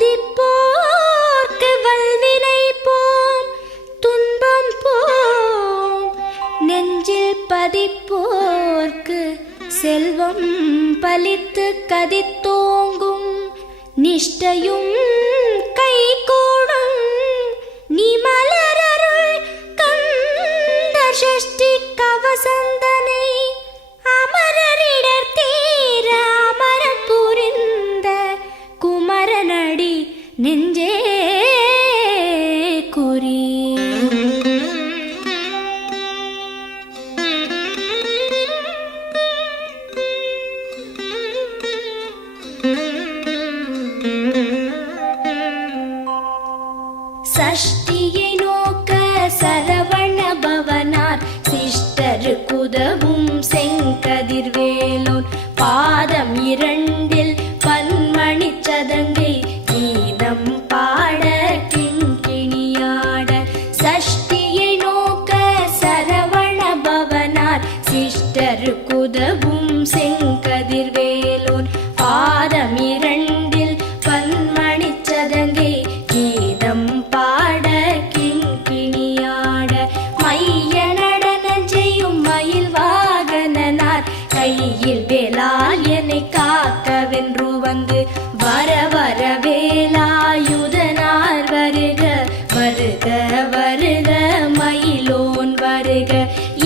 துதிப்போர்க்கு வல்வினை போம் துன்பம் போம். நெஞ்சில் பதிப்போர்க்கு செல்வம் பலித்து கதித்தோங்கும். நிஷ்டையும் கைகூடும் நீ மலரருள் கந்த சஷ்டி கவசந்தனை. அமரரிடர் தீர அமரம் புரிந்த குமரனடி நெஞ்சே குறி. சஷ்டியை நோக்க சரவண பவனார் சிஷ்டருக்குதவும் செங்கதிர்வேலோன். பாதம் இரண்டில் பன்மணி சதங்கை கீதம் பாட கிண்கிணியாட. சஷ்டியை நோக்க சரவண பவனார் சிஷ்டருக்குதவும் செங்கதிர்வேலோன். பாதம் இரண்டில் பன்மணி சதங்கை கீதம் பாட கிண்கிணியாட. மைய நடன செய்யும் மயில் வாகனனார் கையில் வேலால் என்னை காக்கவென்று வந்து. வர வர வேலாயுதனார் வருக வருக வருக மயிலோன் வருக.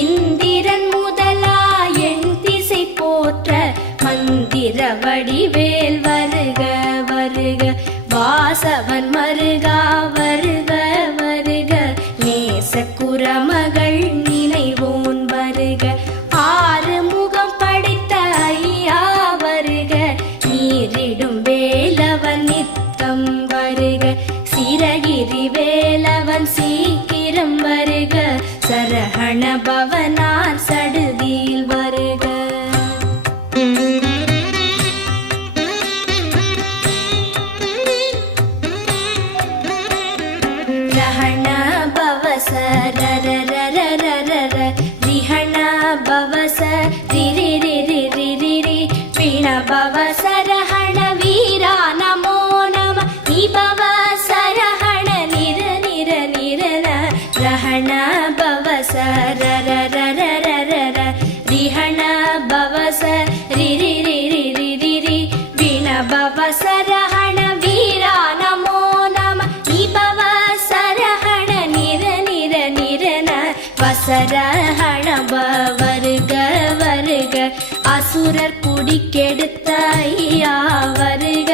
இந்திரன் முதலா என் திசை போற்ற மந்திர வடிவேல் வருக வருக. வாசவன் மருகா வருக வருக. நேச குரமகள் நினைவோன் வருக. ஆறு முகம் படைத்த ஐயா வருக. நீரிடும் வேலவன் நித்தம் வருக. சிரகிரி வேலவன் சீக்கிரம் வருக. சரஹண பவனார் சடுதியில் வருக. ரஹண பவச ரரரரரரர. ரிஹண பவச ரிரிரிரிரிரிரி. பிண பவச ரஹண வீரா நமோ நம. நிபவ சரஹண நிர நிர நிரன. ரஹண பவச ரரரரரரர. ரிஹண பவச ரிரிரிரிரிரிரி. பிண பவச ரஹண வீரா நமோ நம. நிபவ சரஹண நிர நிர நிரன. வசரஹண வருக வருக. அசுரர் குடிக்கெடுத்த ஐயா வருக.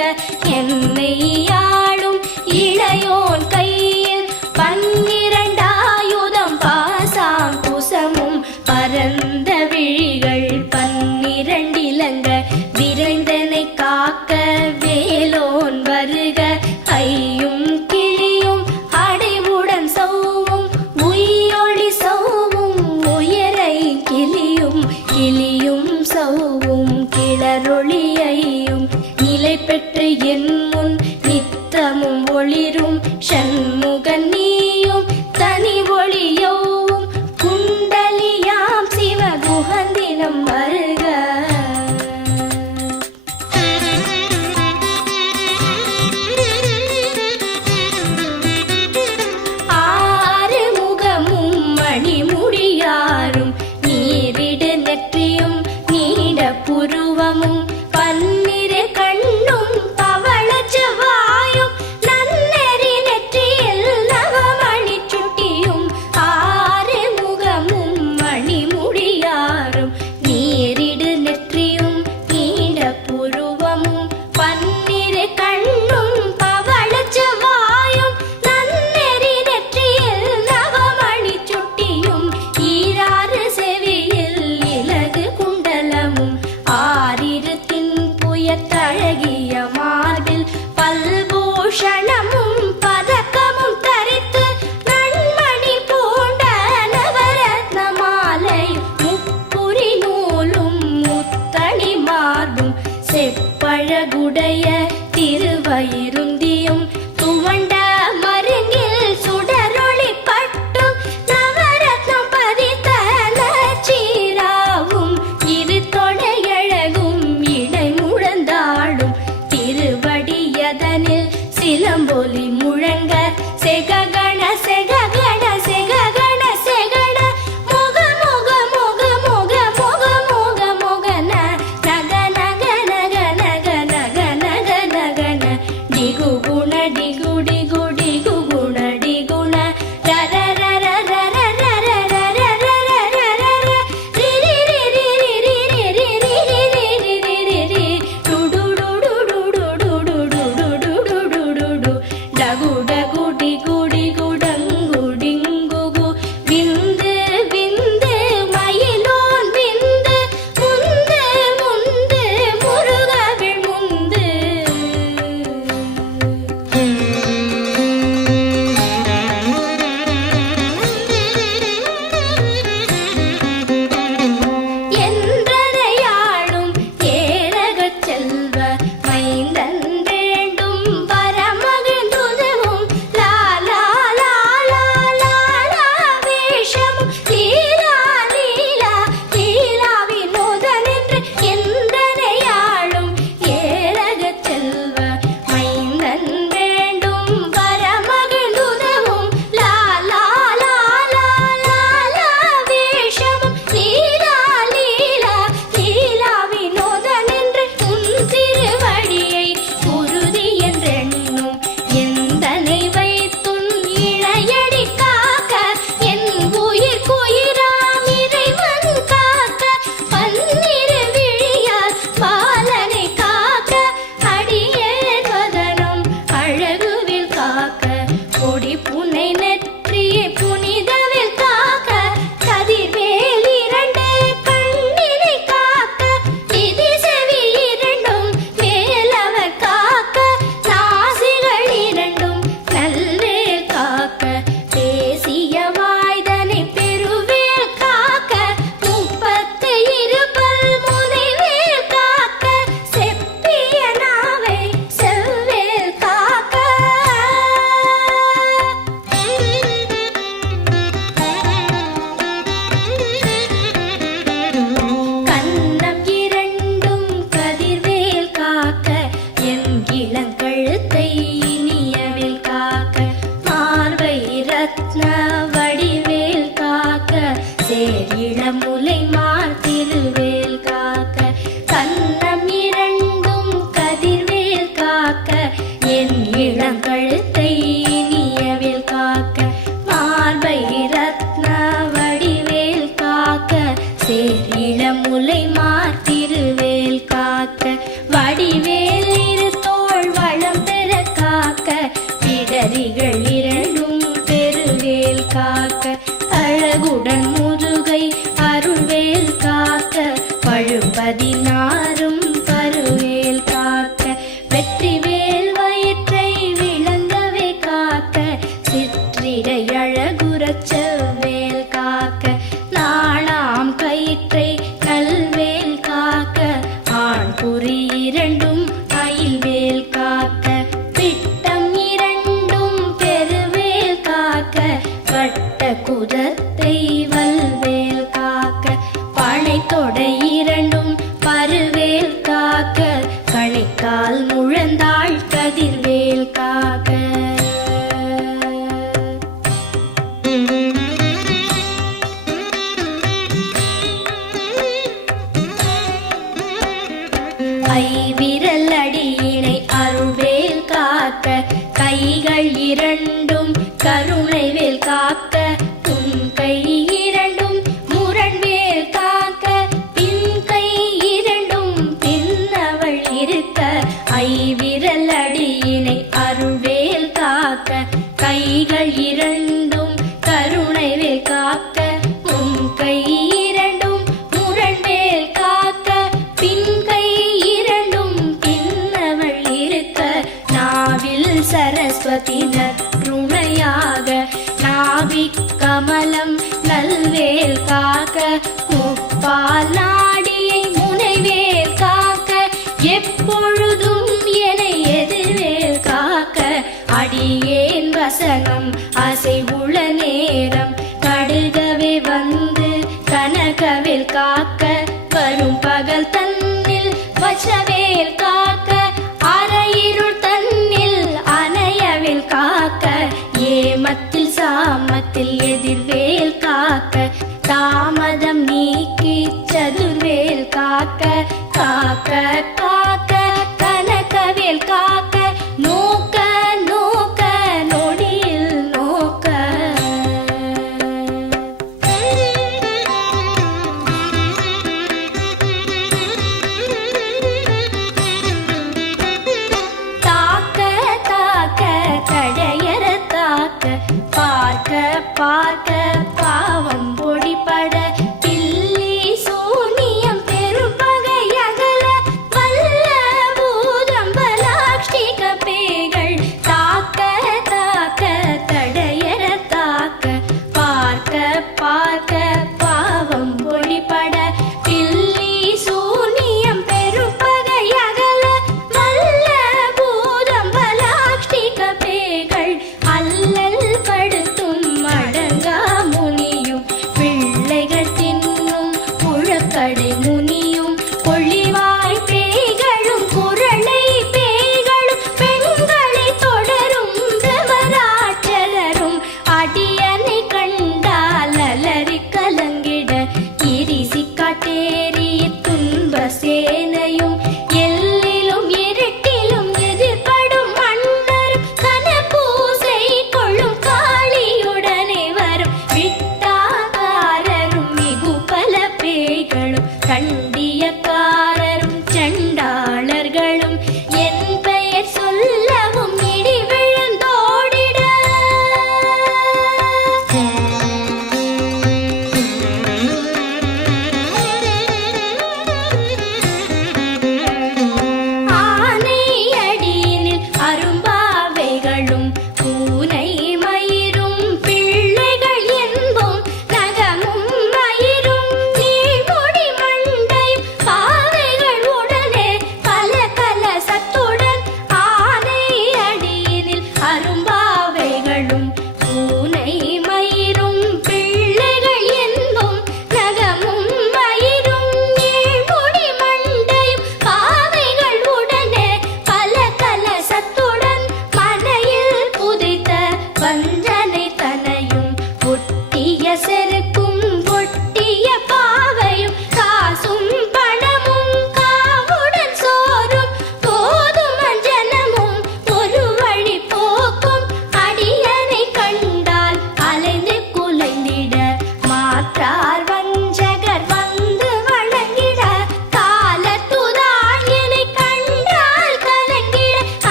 என்னை ஆளும் இளையோன் கையில் பன்னிரண்டாயுதம் பாசாம் குசமும் பரந்த விழிகள் பன்னிரண்டிலங்க. விரைந்தனை காக்க வேலோன் வருக. ஐயும் கிளியும் அடைவுடன் சௌவும் உயிரொளி சௌவும் உயரை கிளியும் கிளியும் சௌவும் கிளரொளியையும் நிலை பெற்று என் முன் நித்தமும் ஒளிரும். ஷண்முகன் நீயும் தனி ஒளியவும் குண்டலியாம் சிவ குஹந்தினம் வருக. ஆறு முகமும் மணிமுடியாரும் நீரிடு நெற்றியும் நீட புருவமும் பன்னிரு கண்ணும் பவள செவ்வாயும் நன்னெறி நெற்றியில் நவமணி சுட்டியும். ஆறு முகமும் மணிமுடியாரும் நீரிடு நெற்றியும் நீட புருவமும் பன்னிரு கண்ணும் பவள செவ்வாயும் நன்னெறி நெற்றியில் நவமணி சுட்டியும். ஈராறு செவியில் இலகு குண்டலமும் ஆறிரு தின்புயத்தழகிய மார்பில் பல்பூஷணமும் பதக்கமும் தரித்து நன்மணி பூண்ட நவரத்ன மாலை முப்புரி நூலும் முத்தணி மார்பும் செப்பழகுடைய திருவயிருந்தியும் துவண்ட மருங்கில் சுடரொளி பட்டும் நவரத்னம் பதித்த நச்சீராவும் இரு தொடையழகும் இடை முழந்தாடும் திருவடியதனில் நாரும் பருவேல் காக்க வெற்றிவேல் வயிற்றை விளங்கவே காக்க சிற்றிடை அழகுறச் செவ்வேல் காக்க நாணாம் கயிற்றை நல்வேல் காக்க ஆண் குறி இரண்டும் அயில்வேல் காக்க பிட்டம் இரண்டும் பெருவேல் காக்க வட்ட குதத்தை வல்வேல் காக்க பனை தொடை இரண்டும் பருவேல் காக்க கணைக்கால் முழந்தாள் கதிர்வேல் காக்க ஐவிரல் அடியினை அருள்வேல் காக்க கைகள் இரண்டும் கருணைவேல் காக்க உன் கை இரண்டும் முரண்வேல் காக்க பின் கை இரண்டும் பின்னவள் இருக்க ஐவிரல் அடியினை அருள்வேல் காக்க கைகள் இரண்டும் கருணைவேல் காக்க உன் கை இரண்டும் முரண்வேல் காக்க பின் கை இரண்டும் பின்னவள் இருக்க நாவில் சரஸ்வதி நற்றுணையாக நாவிக் கமலம் நல்வேல் காக்க முப்பால் நாடியை முனைவேல் காக்க எப்பொழுதும் என எதிர்வேல் காக்க அடியேன் வசனம் அசைவுள நேரம் கடுகவே வந்து கனகவேல் காக்க வரும் பகல் தன்னில் வச்சவேல் காக்க அரையிருள் தன்னில் அணையவேல் காக்க ஏமத்தில் சாமத்தில் எதிர்வேல் காக்க தாமதம் நீக்கி சதுர்வேல் காக்க காக்க காக்க கனகவேல் காக்க நோக்க நோக்க நொடியில் நோக்க தாக்க தாக்க தடையற தாக்க பார்க்க பார்க்க பாவம் பொடிபட பில்லி சூனியம் பெரும்பகை அகல வல்ல பூதம்பலாக்ஷிக பேய்கள் தாக்க தாக்க தடையற தாக்க பார்க்க பார்க்க பாவம் பொடிபட பில்லி சூனியம் பெரும்பகை அகல வல்ல பூதம்பலாக்ஷிக பேய்கள் அல்லல் படுத்தும் அடங்கா முனியும் பிள்ளைகள் தின்னும் புழக்கடை முனியும் பொழிவாய் பேய்களும் குரளை பேய்களும் பெண்களை தொடரும் பிரமராட்சலரும் அடியனை கண்டால் அலறி கலங்கிட இரிசி காட்டேறி துன்ப சேனையும் எல்லிலும் இருட்டிலும் எதிர்படும் மன்னரும் கனபூசை கொள்ளும் காளியுடனே வரும் விட்டாகாரரும் மிகு பல பேய்களும் கண்டியக்காரரும் சண்டாளர்களும் என் பெயர் சொல்லவும் இடி விழுந்தோடிட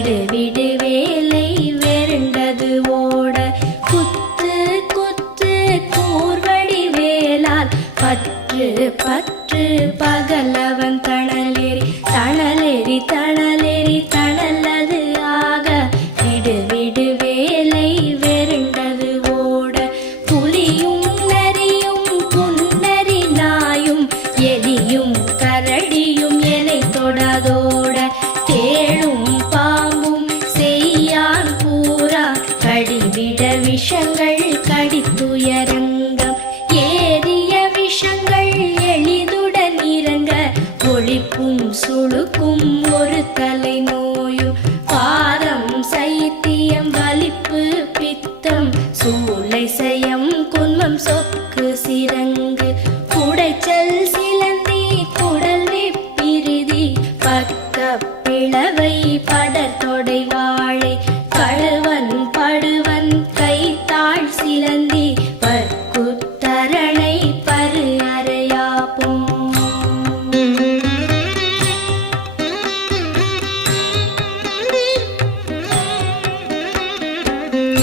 விடு விடு வேலை வெருண்டது ஓட குத்து குத்து கூர்வடி வேலால் பற்று பற்று பகலவன் தணலேறி தணலேறி தணலேறி தணலது ஆக விடு விடு வேலை வெருண்டது ஓட புலியும் நரியும் புன்னரி நாயும் எலியும் கரடியும் எனை தொடாதோட தேளும் பாம்பும் செய்யான் பூரா கடிவிட விஷங்கள் கடித்துயரங்கம் ஏறிய விஷங்கள் எளிதுடன் இறங்க ஒளிப்பும் சுளுக்கும் ஒரு தலை நோயும் பாரம் சைத்தியம் வலிப்பு பித்தம் சூளை சயம் குன்மம் சொக்கு சிரங்கு குடைச்சல் சிலந்தி குடல் வெப்பிரிதி பக்க பிளவை படத்தொடை வாழை கழுவன் படுவன் கைத்தாள் சிலந்தி பற்குத்தரணை பரு அறையாப்பும்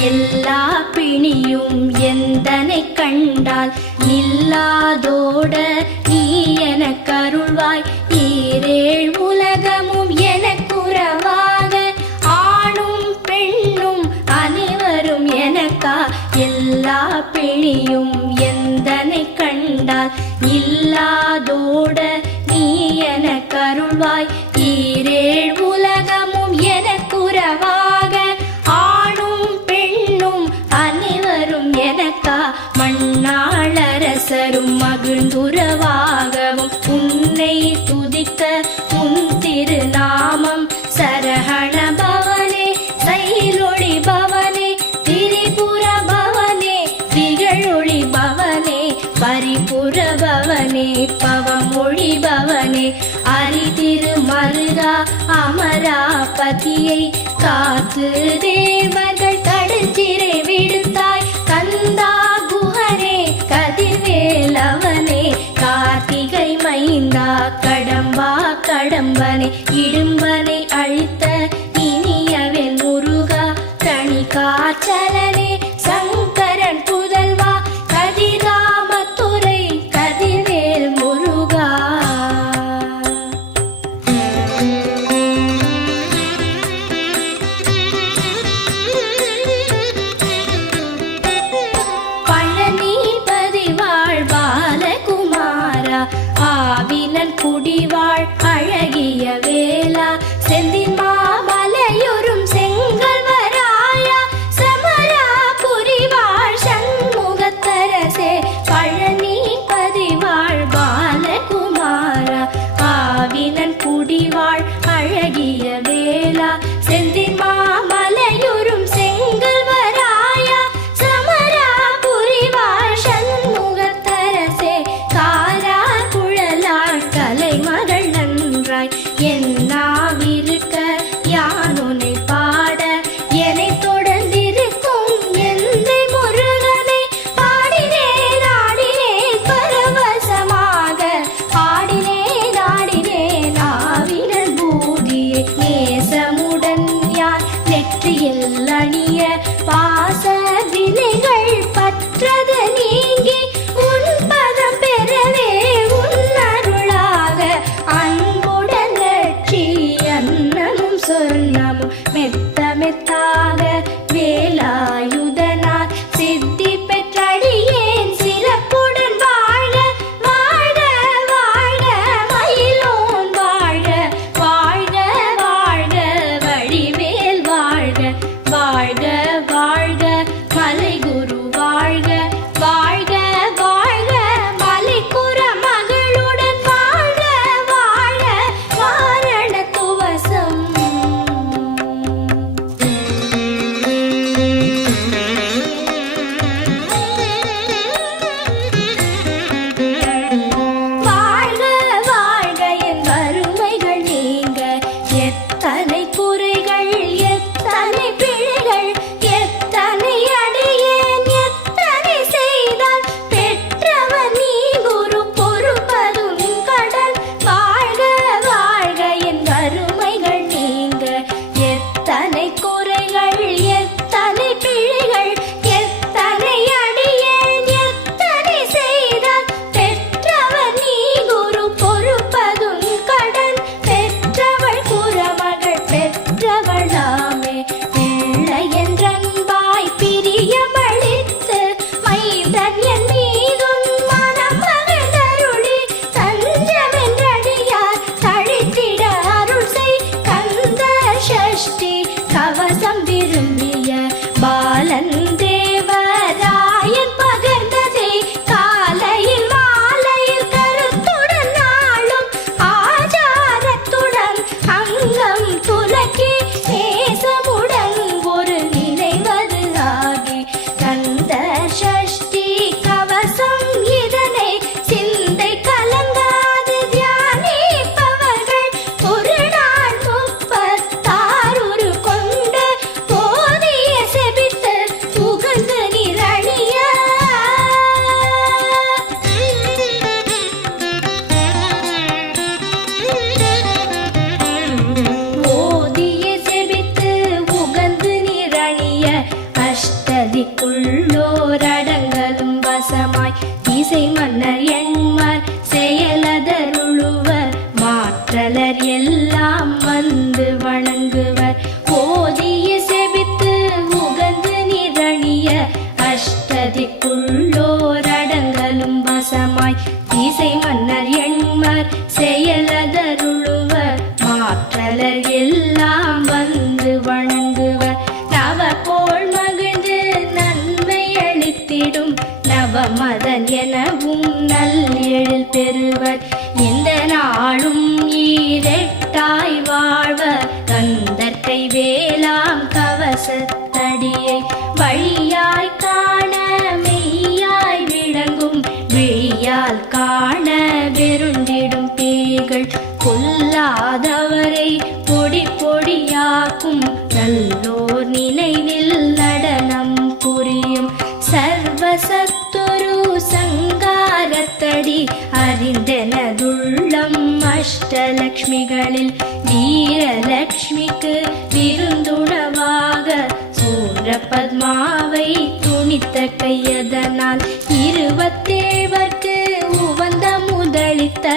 எல்லா பிணியும் எந்தனை கண்டால் நில்லாதோட நீ எனக் கருள்வாய் ஈரேழ் உலகமும் எனக்குறவாக ஆணும் பெண்ணும் அனைவரும் எனக்கா எல்லா பிணியும் எந்தனை கண்டால் இல்லாதோட நீ எனக் கருள்வாய் ஈரேழ் உலகமும் எனக்குறவாக ஆணும் பெண்ணும் அனைவரும் எனக்கா மண்ணாளரசரும் மகிழ்ந்துறவாகவும் உன்னை துதிக்க உன் திருநாமம் சரஹண பவனே சைலொளி பவனே திரிபுர பவனே திகழொளி பவனே பரிபுர பவனே பவமொழி பவனே அரிதிரு மருகா அமராபதியை காத்து தேவர்கள் கடுஞ்சிறை விடுத்தாய் கந்தா குஹனே கதிர்வேலவனே கார்த்திகை மைந்தா கடம்பா கடம்பனே இடும்பனை அழித்த இனியவென் முருகா தனி காச்சலனே சங்கரன் புதல்வா கதிராமத்துறை கதிர்வேல் முருகா பழனிபதி வாழ் பாலகுமாரா ஆவினன் குடிவாழ் அழகிய வேலா செந்தின் மாமலையொரும் செங்கல்வராயா சமரா புரிவாழ் சண்முகத்தரசே பழனிபதி வாழ் பாலகுமாரா ஆவினன் குடிவாழ் அழகிய வேலா செந்தின் மாமலையொரும் செங்கல்வராயா சமரா புரிவாழ் சண்முகத்தரசே காரா குழலாள் கலைமகள் நன்றாய் என்னாவிருக்க யானுனை பாட என்னை தொடர்ந்திருக்கும் எந்தை முருகனை பாடினேன் ஆடினேன் பரவசமாக ஆடினேன் ஆடினேன் ஆவினன் பூதியை நேசமுடன் யார் நெற்றியில் அணிய பாச வினைகள் பற்றது நீங்கி உன் பதம் பெறவே உன் அருளாக அன்புடன் லட்சி அன்னமும் சொன்னமும் மெத்த மெத்தாக வேலாயுதனார் சித்தி பெற்றடியேன் சிறப்புடன் வாழ வாழ வாழ மயிலோன் வாழ வாழ்க வாழ்க வடிவேல் வாழ்க வாழ்க வாழ்க மலைகுரு வாழ்க வாழ்க வாழ்க மலைக்குற மகளுடன் வாழ்க வாழ வாரண துவசம் எத்தனை குறைகள் எத்தனை பிழைகள் எத்தனை அடியேன் எத்தனை செய்தால் பெற்றவர் நீ குரு பொறுப்பதும் கடன் பெற்றவள் குறமகள் பெற்றவளாமே பிள்ளை என்றன்பாய் பிரியமளித்து மைந்தன் என் மீதும் மனம் மகிழ்ந்தருளி தஞ்சமென்றடியார் தழித்திட அருள் செய் கந்த சஷ்டி கவசம் விரும்பிய பாலன் தேவராயன் பகர்ந்ததே காலையில் மாலையில் கருத்துடன் நாளும் ஆச்சாரத்துடன் அங்கம் துலக்கி நேசமுடன் ஒரு நினைவது ஆகி கந்த சஷ்டி கவசம் இதனை சிந்தை கலங்காது தியானிப்பவர்கள் ஒரு நாள் 36 கொண்டு போதிய செபித்து புகழ்ந்து நிரணிய ஓதிய செபித்து உகந்து நிரணிய அஷ்டதிக்குள்ளோரடங்கலும் வசமாய் இசை மன்னர் எண்மர் செயலதருளுவர் மாற்றலர் எல்லாம் வந்து வணங்குவர் ஓதிய செபித்து உகந்து நிரணிய அஷ்டதிக்குள்ளோரடங்கலும் வசமாய் இசை மன்னர் எண்மர் செயலதருளுவர் மாற்றலர் எல்லாம் வந்து வணங்குவர் நவகோள் மகிழ்ந்து நன்மை அளித்திடும் நவமதன் எனவும் நல்லெழில் பெறுவர் இந்த நாளும் ஈரெட்டாய் வாழ்வர் கந்தற்கை வேளாம் கவசத்தடியை வழியாய் காண மெய்யாய் விளங்கும் விழியால் காண வெருண்டிடும் பேய்கள் கொல்லாதவரை பொடி பொடியாக்கும் நல்லோர் நினைவில் நடனம் புரியும் சர்வசத்துரு சங்காரத்தடி அறிந்தனதுள்ளம் அஷ்டலக்ஷ்மிகளில் வீரலக்ஷ்மிக்கு விருந்துணவாக சூரபத்மாவை துணித்த கையதனால் 27 உவந்த முதலித்த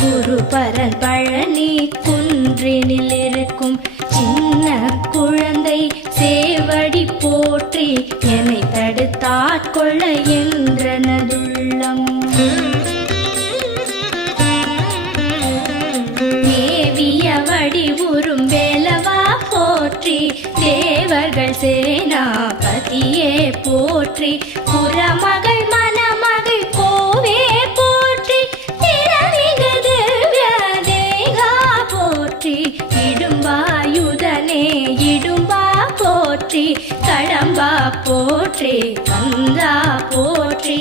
குருபரன் பழனி குன்றினில் இருக்கும் சின்ன குழந்தை சேவடி போற்றி என்னை தடுத்தாட்கொள்ள என்றனதுள்ளம் மேவிய வடிவுறும் வேலவா போற்றி தேவர்கள் சேனாபதியே போற்றி புறமகள் மணமகள் கோவே போற்றி திறமிகு திவ்ய தேகா போற்றி இடும்பாயுதனே இடும்பா போற்றி கடம்பா போற்றி கந்தா போற்றி